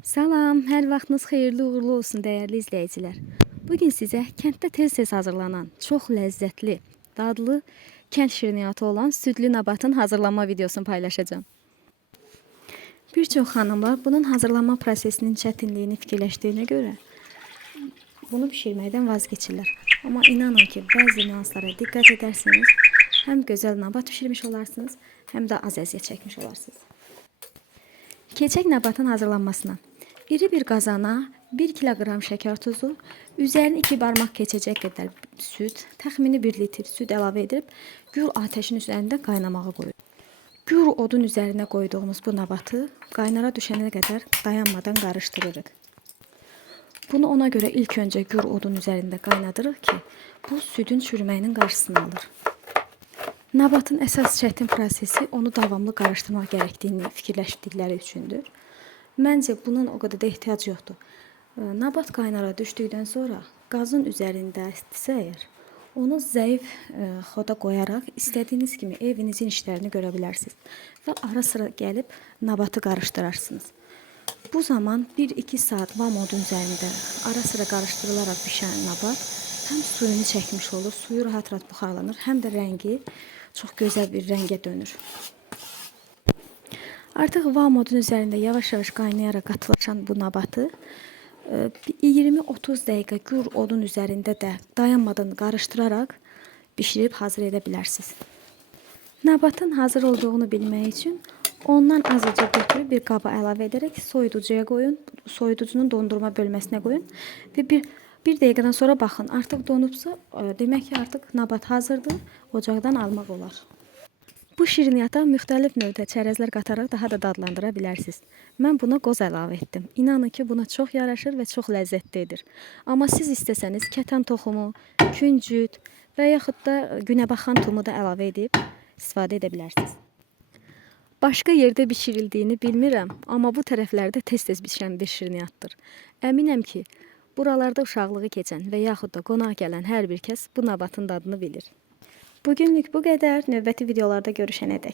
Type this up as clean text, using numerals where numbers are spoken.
Salam, hər vaxtınız xeyirli uğurlu olsun dəyərli izləyicilər. Bugün sizə kənddə tez-tez hazırlanan, çox ləzzətli, dadlı kənd şirniyyatı olan südlü nabatın hazırlanma videosunu paylaşacağım. Bir çox xanımlar bunun hazırlanma prosesinin çətinliyini fikirləşdiyinə görə bunu bişirməkdən vaz keçirlər. Amma inanın ki, bəzi nüanslara diqqət edərseniz, həm gözəl nabat bişirmiş olarsınız, həm də az əziyyət çəkmiş olarsınız. Keçək nabatın hazırlanmasına. İri bir qazana 1 kiloqram şəkər tuzu, üzərinə 2 barmaq keçəcək qədər süd, təxmini 1 litr süd əlavə edib, gür ateşin üzərində qaynamağa qoyun. Gür odun üzərinə qoyduğumuz bu nabatı qaynara düşənə qədər dayanmadan qarışdırırıq. Bunu ona görə ilk öncə gür odun üzərində qaynadırıq ki, bu südün çürüməyinin qarşısını alır. Nabatın əsas çətin prosesi onu davamlı qarışdırmaq gərəkdiyini fikirləşdikləri üçündür. Məncə bunun o qədər də ehtiyac yoxdur. Nabat qaynara düşdükdən sonra qazın üzərində istisə əgər, onu zəif xoda qoyaraq istədiyiniz kimi evinizin işlərini görə bilərsiniz və ara sıra gəlib nabatı qarışdırarsınız. Bu zaman 1-2 saat vam odun üzərində ara sıra qarışdırılaraq bişən nabat həm suyunu çəkmiş olur, suyu rahat-rahat buxarlanır, həm də rəngi çox gözəl bir rəngə dönür. Artıq vam odun üzərində yavaş-yavaş qaynayaraq qatılaşan bu nabatı 20-30 dəqiqə gür odun üzərində də dayanmadan qarışdıraraq bişirib hazır edə bilərsiniz. Nabatın hazır olduğunu bilmək üçün ondan azıcık götürüb bir qaba əlavə edərək soyuducuya qoyun, soyuducunun dondurma bölməsinə qoyun və bir dəqiqədən sonra baxın, artıq donubsa, demək ki artıq nabat hazırdır, ocaqdan almaq olar. Bu şirniyyata müxtəlif növdə çərəzlər qataraq daha da dadlandıra bilərsiniz. Mən buna qoz əlavə etdim. İnanın ki, buna çox yaraşır və çox ləzzətlidir. Amma siz istəsəniz kətan toxumu, küncüt və yaxud da günəbaxan tumu da əlavə edib istifadə edə bilərsiniz. Başqa yerdə bişirildiyini bilmirəm, amma bu tərəflərdə tez-tez bişən bir şirniyyatdır. Əminəm ki, buralarda uşaqlığı keçən və yaxud da qonaq gələn hər bir kəs bu nabatın dadını bilir. Bugünlük bu qədər. Növbəti videolarda görüşənədək.